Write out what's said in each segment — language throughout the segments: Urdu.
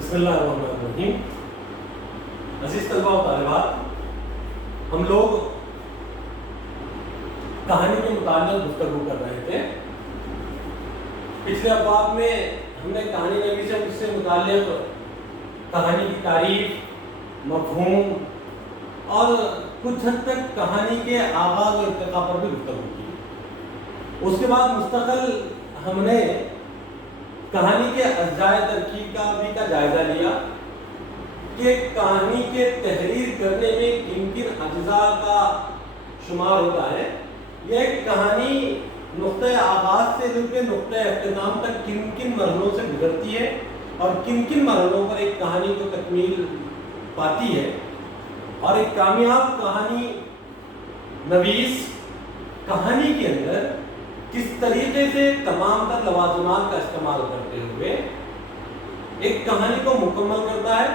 بسم اللہ الرحمن الرحیم. عزیز طلباء و طالبات، ہم لوگ کہانی کے متعلق گفتگو کر رہے تھے. پچھلے ابواب میں ہم نے کہانی نویسی سے اس سے متعلق کہانی کی تعریف، مفہوم اور کچھ حد تک کہانی کے آغاز اور ارتقاء پر بھی گفتگو کی. اس کے بعد مستقل ہم نے کہانی کے اجزائے ترکیب کا جائزہ لیا کہ کہانی کے تحریر کرنے میں کن کن اجزاء کا شمار ہوتا ہے. یہ کہانی نقطۂ آغاز سے لے کے نقطۂ اختتام تک کن کن مرحلوں سے گزرتی ہے اور کن کن مرحلوں پر ایک کہانی کو تکمیل پاتی ہے، اور ایک کامیاب کہانی نویس کہانی کے اندر کس طریقے سے تمام تر لوازمات کا استعمال کرتے ہوئے ایک کہانی کو مکمل کرتا ہے،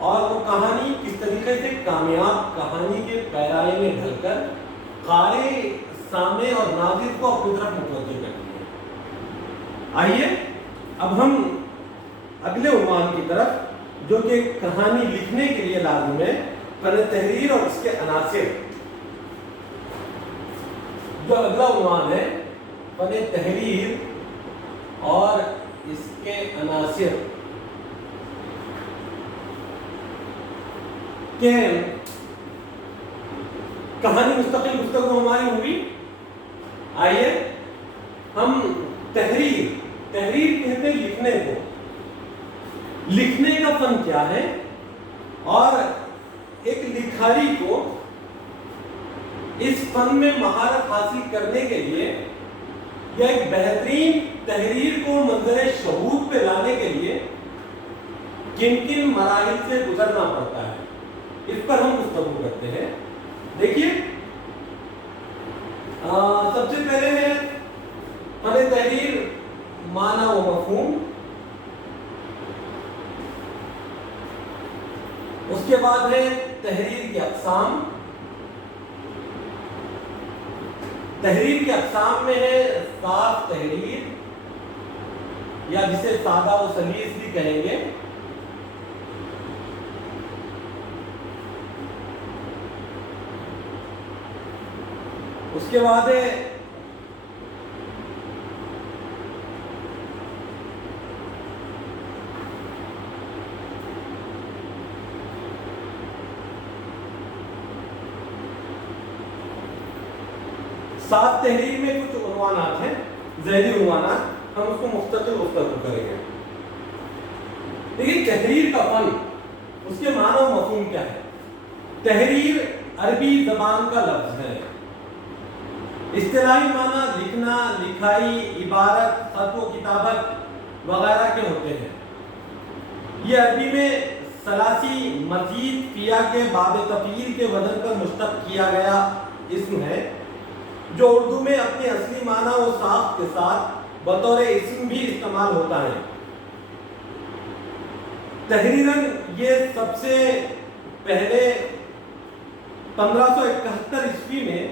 اور وہ کہانی کس طریقے سے کامیاب کہانی کے پیرائے میں ڈھل کر قاری، سامع اور ناظر کو اپنی طرف متوجہ کرتی ہے. آئیے اب ہم اگلے عنوان کی طرف، جو کہ کہانی لکھنے کے لیے لازم ہے، فن تحریر اور اس کے عناصر. جو اگلا عنوان ہے فن تحریر اور اس کے عناصر، کہ کہانی مستقل گفتگو ہماری ہوئی. آئیے ہم تحریر کہتے ہیں لکھنے کو. لکھنے کا فن کیا ہے، اور ایک لکھاری کو اس فن میں مہارت حاصل کرنے کے لیے یا ایک بہترین تحریر کو منظر شہود پہ لانے کے لیے کن کن مراحل سے گزرنا پڑتا ہے، اس پر ہم گفتگو کرتے ہیں. دیکھیے، سب سے پہلے ہے فن تحریر معنی و مفہوم. اس کے بعد ہے تحریر کی اقسام. تحریر کی اقسام میں ہے صاف تحریر، یا جسے سادہ و سلیس بھی کہیں گے. اس کے بعد ہے صاف تحریر میں کچھ عنوانات ہیں، ذہنی عنوانات، ہم اس کو مختصر گفتگو کریں گے. دیکھیے، تحریر کا فن، اس کے معنی و مفہوم کیا ہے. تحریر عربی زبان کا لفظ ہے. اصطلاحی معنی لکھنا، لکھائی، عبارت، خط و کتابت وغیرہ کے ہوتے ہیں. یہ عربی میں ثلاثی مزید فیا کے باب تفعیل کے وزن پر مشتق کیا گیا اسم ہے، جو اردو میں اپنی اصلی معنی و ساخت کے ساتھ بطور اسم بھی استعمال ہوتا ہے. تحریراً یہ سب سے پہلے 1571 عیسوی میں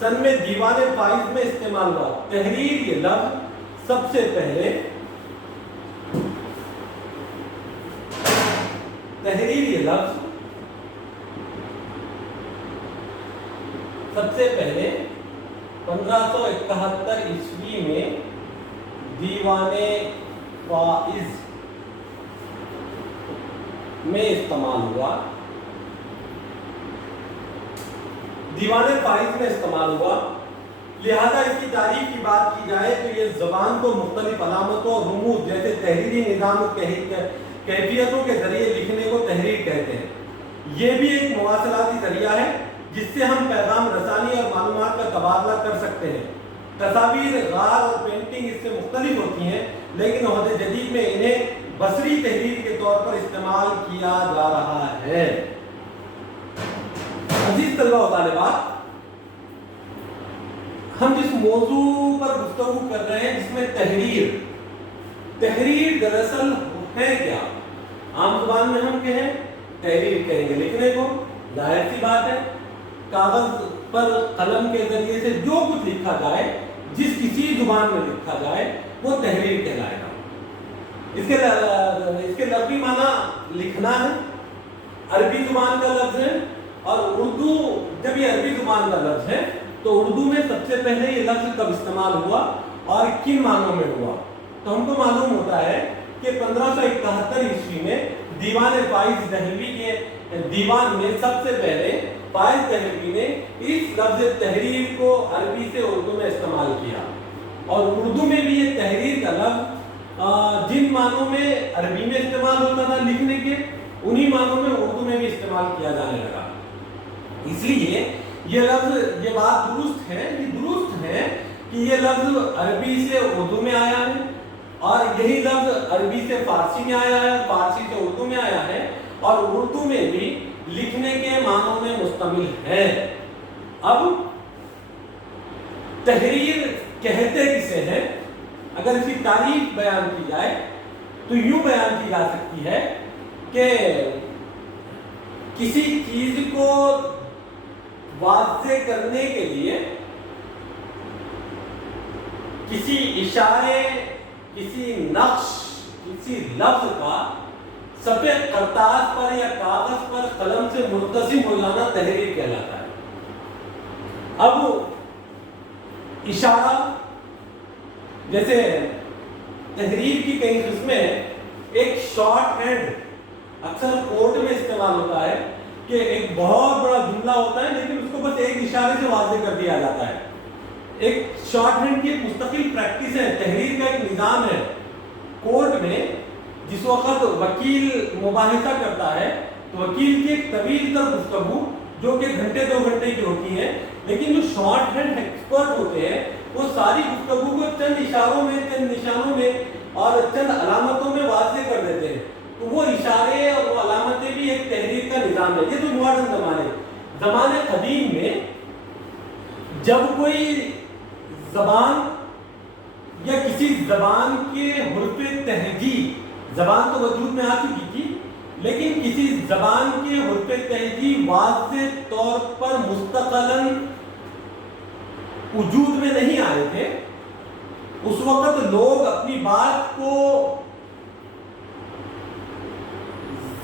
سن میں دیوان فائز میں استعمال ہوا. تحریر یہ لفظ سب سے پہلے تحریر یہ لفظ سب سے پہلے 1571 عیسوی میں دیوان فائز میں استعمال ہوا. دیوان فائز میں استعمال ہوا. لہذا اس کی تاریخ کی بات کی جائے تو یہ زبان کو مختلف علامتوں اور رموز جیسے تحریری نظام و کیفیتوں کے ذریعے لکھنے کو تحریر کہتے ہیں. یہ بھی ایک مواصلاتی ذریعہ ہے جس سے ہم پیغام رسانی اور معلومات کا تبادلہ کر سکتے ہیں. تصاویر، غار اور پینٹنگ اس سے مختلف ہوتی ہیں، لیکن عہد جدید میں انہیں بصری تحریر کے طور پر استعمال کیا جا رہا ہے. عزیز طلباء و طالبات، ہم جس موضوع پر گفتگو کر رہے ہیں جس میں تحریر دراصل ہے کیا. عام زبان میں ہم کہیں تحریر کہیں گے لکھنے کو، ظاہر سی بات ہے. کاغذ پر قلم کے ذریعے سے جو کچھ لکھا جائے، جس کسی زبان میں لکھا جائے، وہ تحریر کہلائے گا. اس کے لفظی معنی لکھنا ہے، عربی زبان کا لفظ ہے، اور اردو جب یہ عربی زبان کا لفظ ہے تو اردو میں سب سے پہلے یہ لفظ کب استعمال ہوا اور کن معنوں میں ہوا؟ تو ہم کو معلوم ہوتا ہے کہ 1571 عیسوی میں دیوان فائز دہلوی کے دیوان میں سب سے پہلے فائز دہلوی نے اس لفظ تحریر کو عربی سے اردو میں استعمال کیا، اور اردو میں بھی یہ تحریر کا لفظ جن معنوں میں عربی میں استعمال ہوتا تھا لکھنے کے، انہی معنوں میں اردو میں بھی استعمال کیا جانے لگا۔ اس لیے یہ لفظ، یہ بات درست ہے، یہ درست ہے کہ یہ لفظ عربی سے اردو میں آیا ہے، اور یہی لفظ عربی سے فارسی میں آیا ہے، فارسی سے اردو میں آیا ہے، اور اردو میں بھی لکھنے کے معنوں میں مشتمل ہے۔ اب تحریر کہتے کسے ہیں؟ اگر اس کی تعریف بیان کی جائے تو یوں بیان کی جا سکتی ہے کہ کسی چیز کو واضح کرنے کے لیے کسی اشارے، کسی نقش، کسی لفظ کا سفید کرتاس پر یا کاغذ پر قلم سے مرتسم ہو جانا تحریر کہلاتا ہے۔ اب اشارہ، جیسے تحریر کی کئی قسمیں، ایک شارٹ ہینڈ اکثر کورٹ میں استعمال ہوتا ہے کہ ایک بہت بڑا جملہ ہوتا ہے لیکن اس کو بس ایک اشارے سے واضح کر دیا جاتا ہے۔ ایک شارٹ ہینڈ کی ایک مستقل پریکٹس ہے، تحریر کا ایک نظام ہے۔ کورٹ میں جس وقت وکیل مباحثہ کرتا ہے تو وکیل کی ایک طویل تر گفتگو جو کہ گھنٹے 2 گھنٹے کی ہوتی ہے، لیکن جو شارٹ ہینڈ ایکسپرٹ ہوتے ہیں وہ ساری گفتگو کو چند اشاروں میں، چند نشانوں میں اور چند علامتوں میں واضح کر دیتے ہیں۔ تو وہ اشارے اور وہ علامتیں بھی ایک تحریر کا نظام ہے۔ یہ تو ماڈرن زمانے قدیم میں جب کوئی زبان یا کسی زبان کے حروف تہجی، زبان تو وجود میں آ چکی تھی لیکن کسی زبان کے حروف تہجی واضح طور پر مستقلاً وجود میں نہیں آئے تھے، اس وقت لوگ اپنی بات کو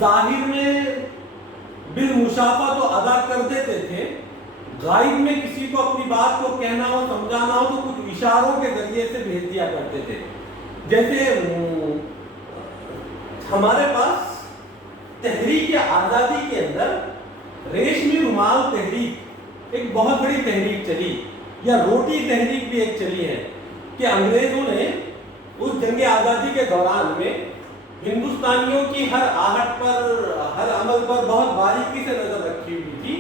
ظاہر میں بالمشافہ تو ادا کر دیتے تھے، غائب میں کسی کو اپنی بات کو کہنا ہو، سمجھانا ہو تو کچھ اشاروں کے ذریعے سے بھیج دیا کرتے تھے۔ جیسے ہمارے پاس تحریک آزادی کے اندر ریشمی رومال تحریک ایک بہت بڑی تحریک چلی، یا روٹی تحریک بھی ایک چلی ہے کہ انگریزوں نے اس جنگ آزادی کے دوران میں ہندوستانیوں کی ہر آہٹ پر، ہر عمل پر بہت باریکی سے نظر رکھی ہوئی تھی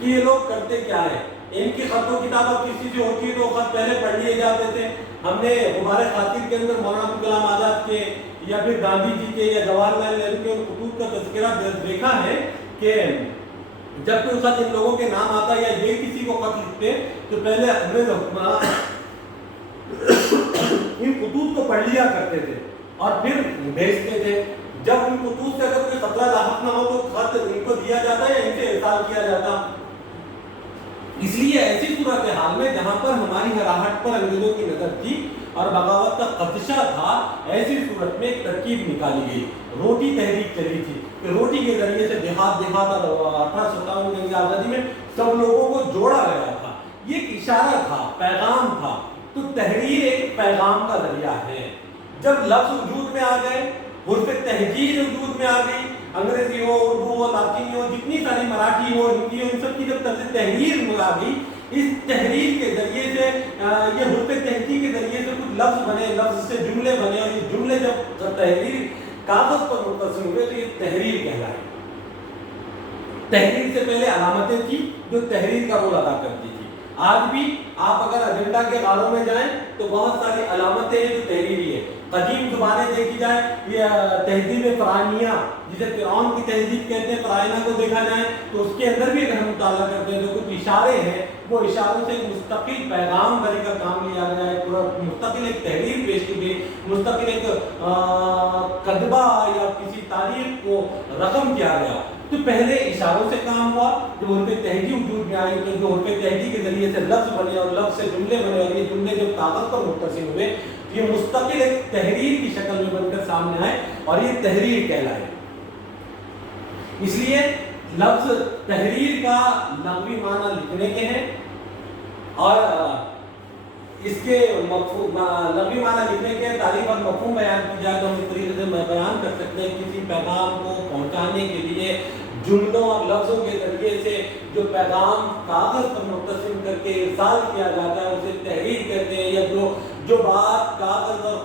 کہ یہ لوگ کرتے کیا ہے۔ ان کی خط و کتابت کسی سے ہوتی ہے تو خط پہلے پڑھ لیے جاتے تھے۔ ہم نے غبار خاطر کے اندر مولانا ابوالکلام آزاد کے یا پھر گاندھی جی کے یا جواہر لال نہرو کے خطوط کا تذکرہ دیکھا ہے کہ جب کوئی خط ان لوگوں کے نام آتا یا یہ کسی کو خط لکھتے تو پہلے انگریز حکمران ان خطوط کو پڑھ لیا کرتے تھے اور پھر بھیجتے تھے۔ جب ان خطوط سے اگر کوئی خطرہ لاحق نہ ہو تو خط ان کو دیا جاتا یا ان سے ارسال کیا جاتا۔ اس لیے ایسی صورتحال میں جہاں پر ہماری ہراہٹ پر انگریزوں کی نظر تھی اور بغاوت کا خدشہ تھا، ایسی صورت میں ایک ترکیب نکالی گئی، روٹی تحریک چلی تھی کہ روٹی کے ذریعے سے دیہات اور 1857 جنگ آزادی میں سب لوگوں کو جوڑا گیا تھا۔ یہ ایک اشارہ تھا، پیغام تھا۔ تو تحریر ایک پیغام کا ذریعہ ہے۔ جب لفظ وجود میں آ گئے، حروف تہجی وجود میں آ گئی، انگریزی ہو، اردو ہو، لاطینی ہو، جتنی ساری مراٹھی ہو، ہندی ہو، ان سب کی جب طرز تحریر میں آ گئی، اس تحریر کے ذریعے سے یہ حروف تہجی کے ذریعے سے کچھ لفظ بنے، لفظ سے جملے بنے، اور یہ جملے جب تحریر کاغذ پر منتشر ہوئے تو یہ تحریر کہلائے۔ تحریر سے پہلے علامتیں تھیں جو تحریر کا رول ادا کرتی تھی۔ آج بھی آپ اگر ایجنڈا کے غاروں میں جائیں تو بہت ساری علامتیں ہیں جو تحریری ہے۔ قدیم زبانیں دیکھی جائے، یہ تہذیب فرعونیہ جسے فرعون کی تہذیب کہتے ہیں، فرعونیہ کو دیکھا جائے تو اس کے اندر بھی اگر ہم مطالعہ کرتے ہیں تو کچھ اشارے ہیں، وہ اشاروں سے ایک مستقل پیغام بھرے کا کام لیا گیا ہے، پورا مستقل ایک تحریر پیش کی گئی، مستقل ایک کتبہ یا کسی تاریخ کو رقم کیا گیا۔ تو پہلے اشاروں سے کام ہوا، جو حروف تہجی وجود میں آئی، تو جو حروف تہجی کے ذریعے سے لفظ بنے اور لفظ سے جملے بنے، اور یہ جملے جب کاغذ پر منتشر ہوئے یہ مستقل ایک تحریر کی شکل میں بن کر سامنے آئے اور یہ تحریر کہلائے۔ اس لیے لفظ تحریر کا لغوی معنی لکھنے کے ہیں اور اس کے لغوی معنی لکھنے کے تعریف اور مفہوم بیان کی جائے تو ہم اس طریقے سے بیان کر سکتے ہیں کسی پیغام کو پہنچانے کے لیے جملوں اور لفظوں کے ذریعے سے جو پیغام کاغذ پر مرتسم کر کے ارسال کیا جاتا ہے اسے تحریر کہتے ہیں، یا جو بات کاغذ اور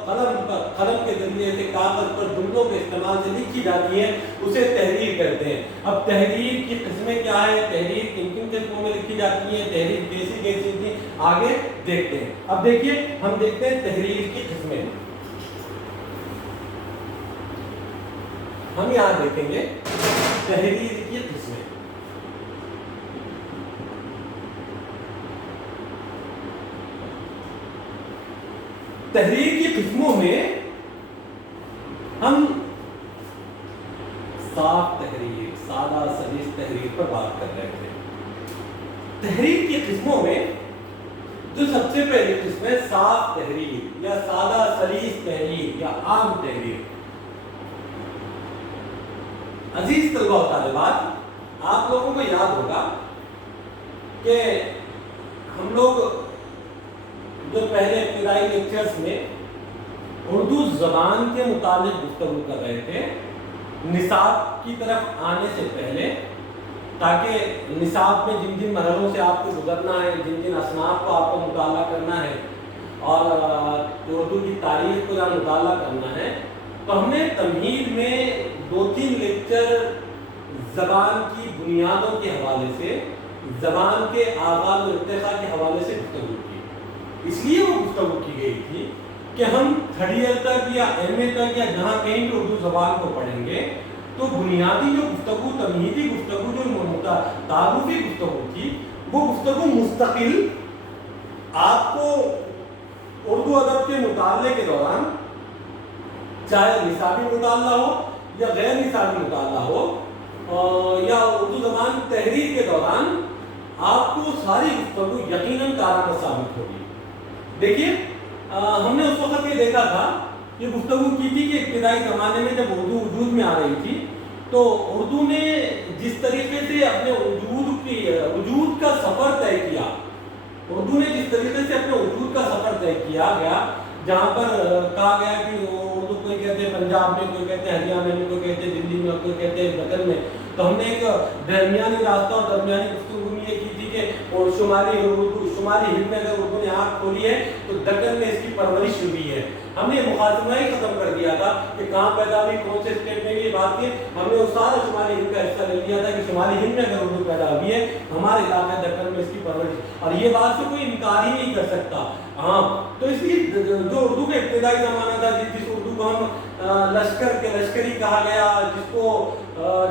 قلم کے ذریعے سے کاغذ پر جملوں کے استعمال سے لکھی جاتی ہے اسے تحریر کہتے ہیں۔ اب تحریر کی قسمیں کیا ہے، تحریر کن کن قسموں میں لکھی جاتی ہیں، تحریر کیسی کیسی تھی، آگے دیکھتے ہیں۔ اب دیکھیے ہم دیکھتے ہیں تحریر کی قسمیں، ہم یہاں دیکھیں گے تحریر کی قسمیں۔ تحریر کی قسموں میں ہم صاف تحریر، سادہ سلیس تحریر پر بات کر رہے تھے۔ تحریر کی قسموں میں جو سب سے پہلی قسم ہے صاف تحریر یا سادہ سلیس تحریر یا عام تحریر۔ عزیز طلباء و طالبات، آپ لوگوں کو یاد ہوگا کہ ہم لوگ جو پہلے ابتدائی لیکچرز میں اردو زبان کے متعلق گفتگو کر رہے تھے نصاب کی طرف آنے سے پہلے، تاکہ نصاب میں جن جن مرحلوں سے آپ کو گزرنا ہے، جن جن اصناف کو آپ کو مطالعہ کرنا ہے اور اردو کی تاریخ کو جہاں مطالعہ کرنا ہے، تو ہم نے تمہید میں 2-3 لیکچر زبان کی بنیادوں کے حوالے سے، زبان کے آغاز و ارتقاء کے حوالے سے گفتگو کی۔ اس لیے وہ گفتگو کی گئی تھی کہ ہم 3rd ایئر تک یا ایم اے تک یا جہاں کہیں بھی اردو زبان کو پڑھیں گے تو بنیادی جو گفتگو، تمہیدی گفتگو، جو تعارفی گفتگو تھی، وہ گفتگو مستقل آپ کو اردو ادب کے مطالعے کے دوران، چاہے نصابی مطالعہ ہو یا غیر نصابی مطالعہ ہو، یا اردو زبان تحریر کے دوران، آپ کو ساری گفتگو یقیناً کارآمد ثابت ہوگی۔ دیکھیے ہم نے اس وقت یہ دیکھا تھا، یہ گفتگو کی تھی کہ ابتدائی زمانے میں جب اردو وجود میں آ رہی تھی تو اردو نے جس طریقے سے اپنے وجود کا سفر طے کیا، اردو نے جس طریقے سے اپنے وجود کا سفر طے کیا گیا، جہاں پر کہا گیا کہ اردو کوئی کہتے ہیں پنجاب میں، کوئی کہتے ہیں ہریانہ میں، کوئی کہتے ہیں دلی میں، کوئی کہتے ہیں دکن میں، تو ہم نے ایک درمیانی راستہ اور درمیانی گفتگو میں یہ کی تھی کہ اور شمالی ہند میں اگر اردو نے آنکھ کھولی ہے تو دکن میں اس کی پرورش ہوئی ہے۔ ہم نے مقدمہ ہی ختم کر دیا تھا کہ کہاں پیدا ہوئی، کون سے اسٹیٹ میں یہ بات کی، ہم نے وہ سارا شمالی ہند کا حصہ لے لیا تھا کہ شمالی ہند میں اگر اردو پیدا ہوئی ہے ہمارے علاقہ دکن میں اس کی پرورش، اور یہ بات سے کوئی انکار ہی نہیں کر سکتا۔ ہاں، تو اس لیے جو اردو کا ابتدائی زمانہ تھا، جس اردو کو ہم لشکری کہا گیا، جس کو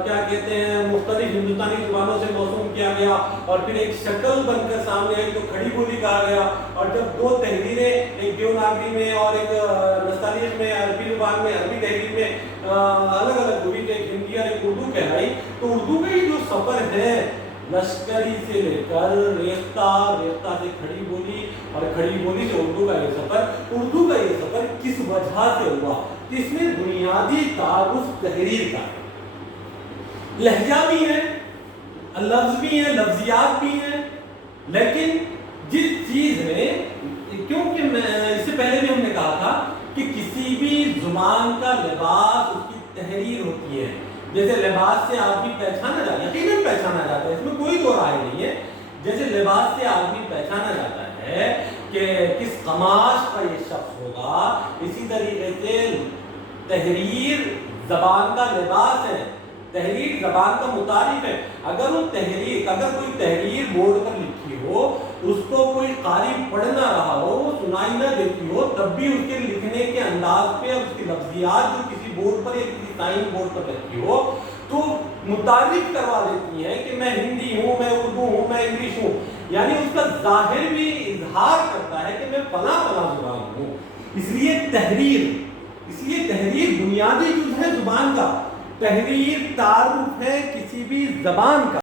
کیا کہتے ہیں مختلف ہندوستانی زبانوں سے موسوم کیا گیا، اور پھر ایک شکل بن کر سامنے آئی تو کھڑی بولی کہا گیا، اور جب 2 تحریریں، ایک دیوناگری میں اور ایک نستعلیق میں، عربی زبان میں، عربی تحریر میں الگ الگ ہوئی، ایک ہندی اور ایک اردو کہلائی، تو اردو کا یہ جو سفر ہے لشکری سے لے کر ریختہ سے کھڑی بولی، اور کھڑی بولی سے اردو کا یہ سفر کس وجہ سے ہوا؟ اس میں بنیادی تعارف تحریر کا ہے، لہجہ بھی ہے، لفظ بھی ہیں، لفظیات بھی ہیں، لیکن جس چیز میں، کیونکہ اس سے پہلے بھی ہم نے کہا تھا کہ کسی بھی زبان کا لباس اس کی تحریر ہوتی ہے۔ جیسے لباس سے آدمی پہچانا جاتا ہے، یقیناً پہچانا جاتا ہے، اس میں کوئی دو رائے نہیں ہے، جیسے لباس سے آدمی پہچانا جاتا ہے کہ کس قماش کا یہ شخص ہوگا، اسی طریقے سے تحریر زبان کا لباس ہے، تحریر زبان کا متعارف ہے۔ اگر کوئی تحریر بورڈ پر لکھی ہو، اس کو کوئی قاری پڑھ نہ رہا ہو، وہ سنائی نہ دیتی ہو، تب بھی اس کے لکھنے کے انداز پہ اور اس کی لفظیات جو کسی بورڈ پر یا کسی سائن بورڈ پر رکھی ہو تو متعارف کروا دیتی ہیں کہ میں ہندی ہوں، میں اردو ہوں، میں انگلش ہوں، یعنی اس کا ظاہر بھی اظہار کرتا ہے کہ میں فلاں زبان ہوں۔ اس لیے تحریر بنیادی جز ہے زبان کا، تحریر تعارف ہے کسی بھی زبان کا۔